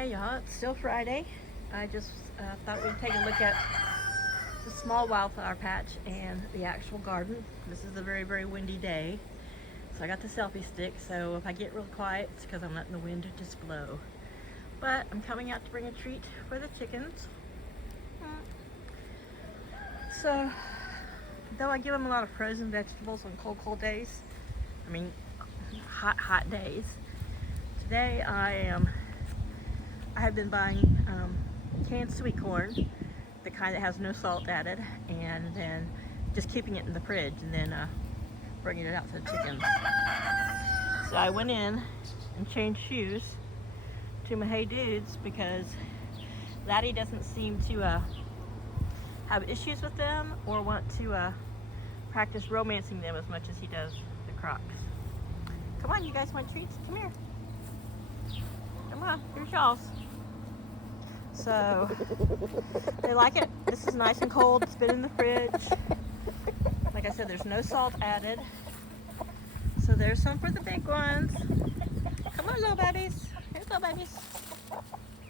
Hey y'all, it's still Friday. I just thought we'd take a look at the small wildflower patch and the actual garden. This is a very, very windy day. So I got the selfie stick, so if I get real quiet, it's because I'm letting the wind just blow. But I'm coming out to bring a treat for the chickens. So, though I give them a lot of frozen vegetables on cold days, I mean hot days, today I have been buying canned sweet corn, the kind that has no salt added, and then just keeping it in the fridge and then bringing it out to the chickens. So I went in and changed shoes to my Hey Dudes because Laddie doesn't seem to have issues with them or want to practice romancing them as much as he does the Crocs. Come on, you guys want treats? Come here. Come on, here's y'all's. So, they like it. This is nice and cold. It's been in the fridge. Like I said, there's no salt added. So there's some for the big ones. Come on, little babies. Here's little babies.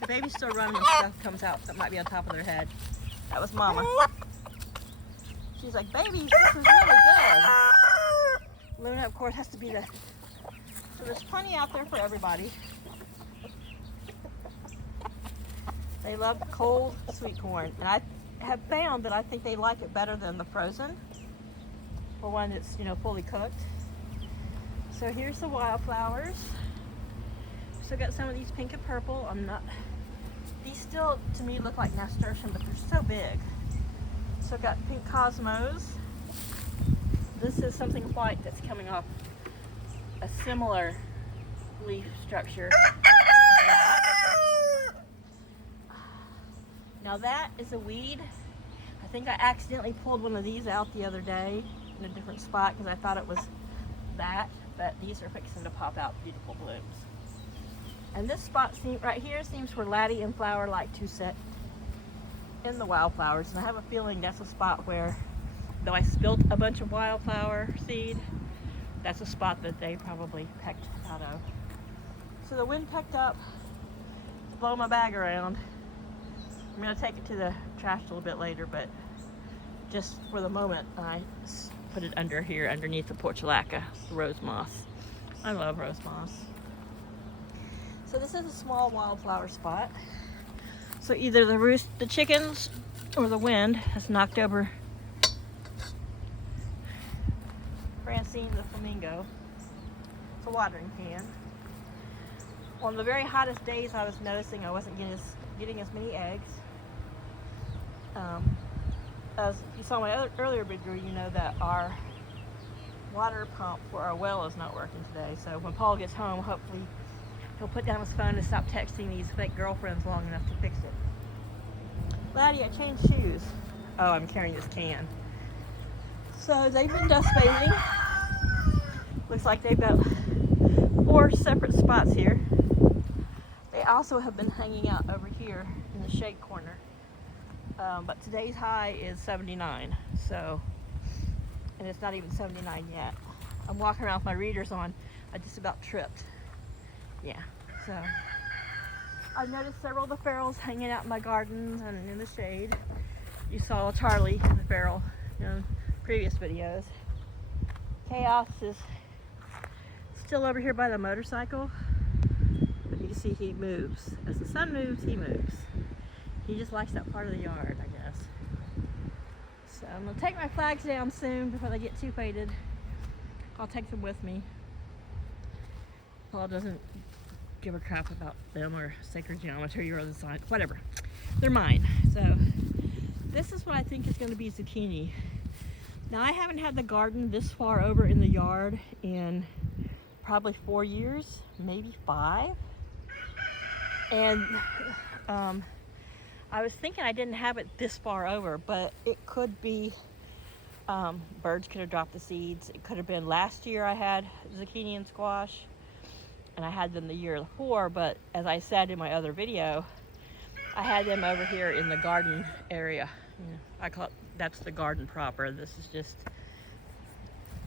The baby's still running and stuff comes out that might be on top of their head. That was Mama. She's like, babies, this is really good. Luna, of course, has to be the... So there's plenty out there for everybody. They love cold sweet corn, and I have found that I think they like it better than the frozen, or one that's, you know, fully cooked. So here's the wildflowers. Still got some of these pink and purple. These still to me look like nasturtium, but they're so big. So got pink cosmos. This is something white that's coming off a similar leaf structure. Now that is a weed. I think I accidentally pulled one of these out the other day in a different spot because I thought it was that, but these are fixing to pop out beautiful blooms. And this spot right here seems where Laddie and Flower like to sit in the wildflowers, and I have a feeling that's a spot where, though I spilt a bunch of wildflower seed, that's a spot that they probably pecked out of. So the wind picked up, blow my bag around. I'm going to take it to the trash a little bit later, but just for the moment, I put it under here, underneath the portulaca, the rose moss. I love rose moss. So this is a small wildflower spot. So either the chickens or the wind has knocked over Francine the flamingo. It's a watering can. On the very hottest days, I was noticing I wasn't getting as many eggs. As you saw my earlier video, you know that our water pump for our well is not working today. So when Paul gets home, hopefully he'll put down his phone and stop texting these fake girlfriends long enough to fix it. Laddie, I changed shoes. Oh, I'm carrying this can. So they've been dust bathing. Looks like they've got 4 separate spots here. They also have been hanging out over here in the shade corner. But today's high is 79, so, and it's not even 79 yet. I'm walking around with my readers on. I just about tripped. Yeah, so I've noticed several of the ferals hanging out in my garden and in the shade. You saw Charlie, the feral, in previous videos. Chaos is still over here by the motorcycle, but you can see he moves. As the sun moves, he moves. He just likes that part of the yard, I guess. So I'm gonna take my flags down soon before they get too faded. I'll take them with me. Paul doesn't give a crap about them or sacred geometry or the sign, whatever. They're mine. So this is what I think is gonna be zucchini. Now I haven't had the garden this far over in the yard in probably 4 years, maybe 5. And I was thinking I didn't have it this far over, but it could be birds could have dropped the seeds. It could have been last year I had zucchini and squash, and I had them the year before, but as I said in my other video, I had them over here in the garden area. You know, I call it, that's the garden proper. This is just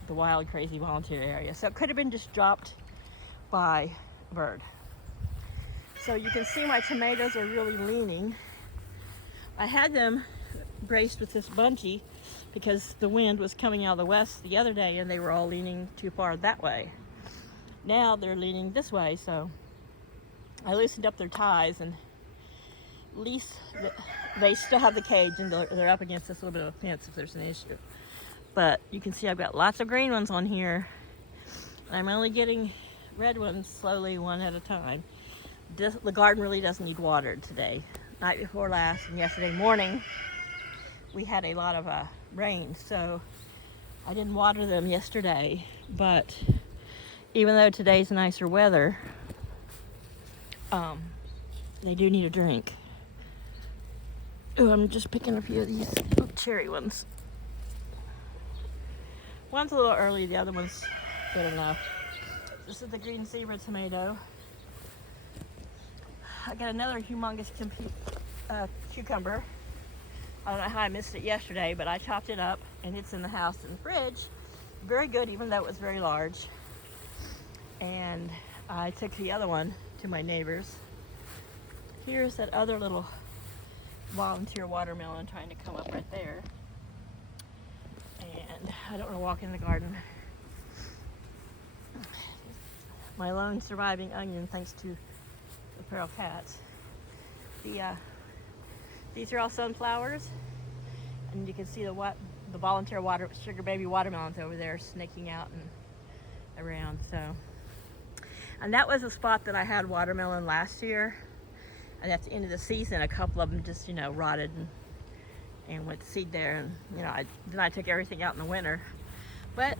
the wild, crazy volunteer area. So it could have been just dropped by a bird. So you can see my tomatoes are really leaning. I had them braced with this bungee because the wind was coming out of the west the other day and they were all leaning too far that way. Now they're leaning this way, so I loosened up their ties, and at least they still have the cage and they're up against this little bit of a fence if there's an issue. But you can see I've got lots of green ones on here. I'm only getting red ones slowly, one at a time. The garden really doesn't need watered today. Night before last and yesterday morning, we had a lot of rain, so I didn't water them yesterday. But even though today's nicer weather, they do need a drink. Oh, I'm just picking a few of these cherry ones. One's a little early, the other one's good enough. This is the green zebra tomato. I got another humongous cucumber. I don't know how I missed it yesterday, but I chopped it up and it's in the house in the fridge. Very good, even though it was very large. And I took the other one to my neighbors. Here's that other little volunteer watermelon trying to come up right there. And I don't want to walk in the garden. My lone surviving onion, thanks to the feral cats. These are all sunflowers, and you can see the volunteer sugar baby watermelons over there snaking out and around. So, and that was a spot that I had watermelon last year, and at the end of the season, a couple of them just rotted and went to seed there, and then I took everything out in the winter. But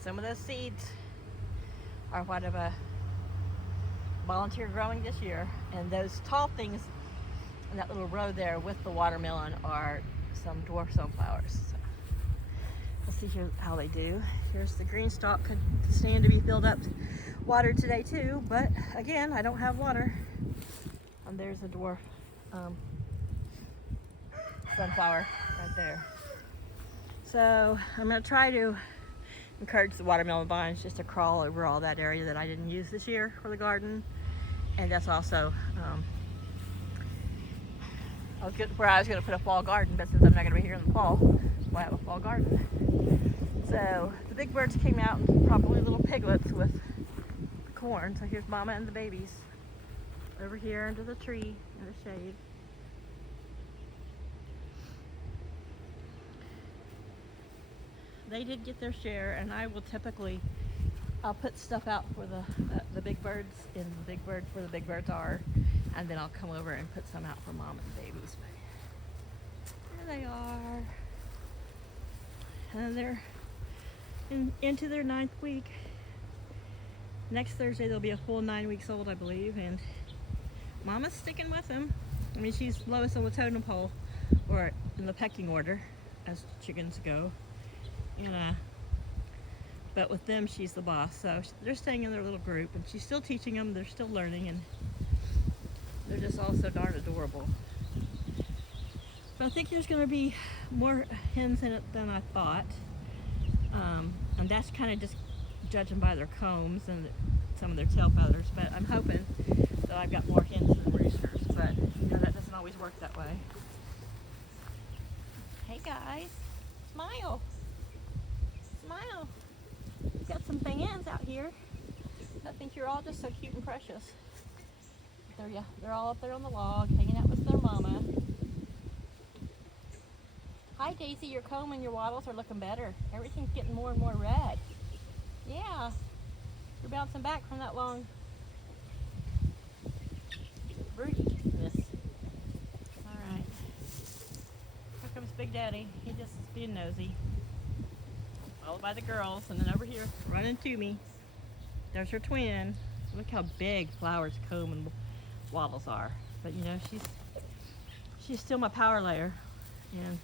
some of those seeds are what I've volunteered growing this year, and those tall things in that little row there with the watermelon are some dwarf sunflowers. So let's see here how they do. Here's the green stalk, could stand to be filled up, watered today too, but again, I don't have water. And there's a dwarf sunflower right there. So I'm going to try to encourage the watermelon vines just to crawl over all that area that I didn't use this year for the garden. And that's also where I was going to put a fall garden, but since I'm not going to be here in the fall, we'll have a fall garden. So the big birds came out, and probably little piglets with corn. So here's Mama and the babies over here under the tree in the shade. They did get their share, and I will I'll put stuff out for the big birds in the big bird where the big birds are, and then I'll come over and put some out for Mom and the babies. There they are, and they're into their 9th week. Next Thursday they'll be a full 9 weeks old, I believe, and Mama's sticking with them. I mean, she's lowest on the totem pole, or in the pecking order, as chickens go. And but with them, she's the boss. So they're staying in their little group, and she's still teaching them. They're still learning, and they're just all so darn adorable. So I think there's going to be more hens in it than I thought, and that's kind of just judging by their combs and some of their tail feathers. But I'm hoping that I've got more hens than roosters, but that doesn't always work that way. Hey guys, smile. Smile. We've got some fans out here. I think you're all just so cute and precious. They're all up there on the log, hanging out with their mama. Hi Daisy, your comb and your wattles are looking better. Everything's getting more and more red. Yeah, you're bouncing back from that long broodiness. All right. Here comes Big Daddy. He just is being nosy. Followed by the girls, and then over here, running to me, there's her twin. Look how big Flower's comb and wattles are. But she's still my power layer, and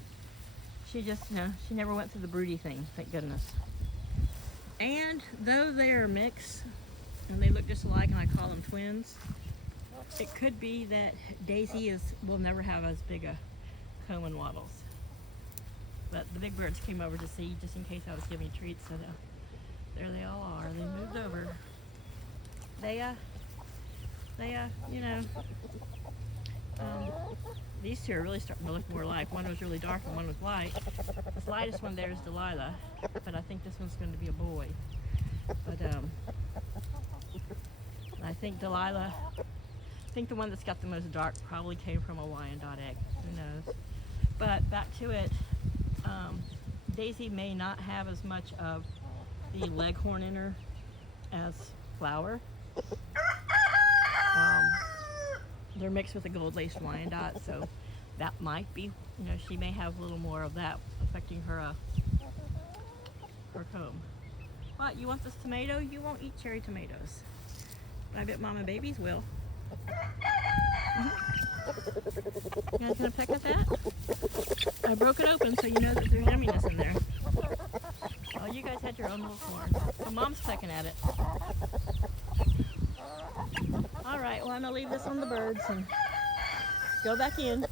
she just, she never went through the broody thing, thank goodness. And though they are mixed, and they look just alike, and I call them twins, it could be that Daisy will never have as big a comb and wattles. But the big birds came over to see, just in case I was giving treats, so there they all are. They moved over. They, you know, um, these two are really starting to look more alike. One was really dark and one was light. This lightest one there is Delilah, but I think this one's going to be a boy. But I think Delilah, I think the one that's got the most dark probably came from a Wyandotte egg. Who knows? But back to it, Daisy may not have as much of the leghorn in her as Flower. They're mixed with a gold-laced Wyandotte, so that might be, you know, she may have a little more of that affecting her her comb. What, you want this tomato? You won't eat cherry tomatoes. But I bet Mama Babies will. You guys gonna peck at that? I broke it open so you know that there's yumminess in there. Oh, you guys had your own little corn. So Mom's pecking at it. Alright, well I'm gonna leave this on the birds and go back in.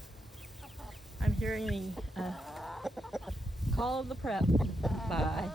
I'm hearing the call of the prep. Bye.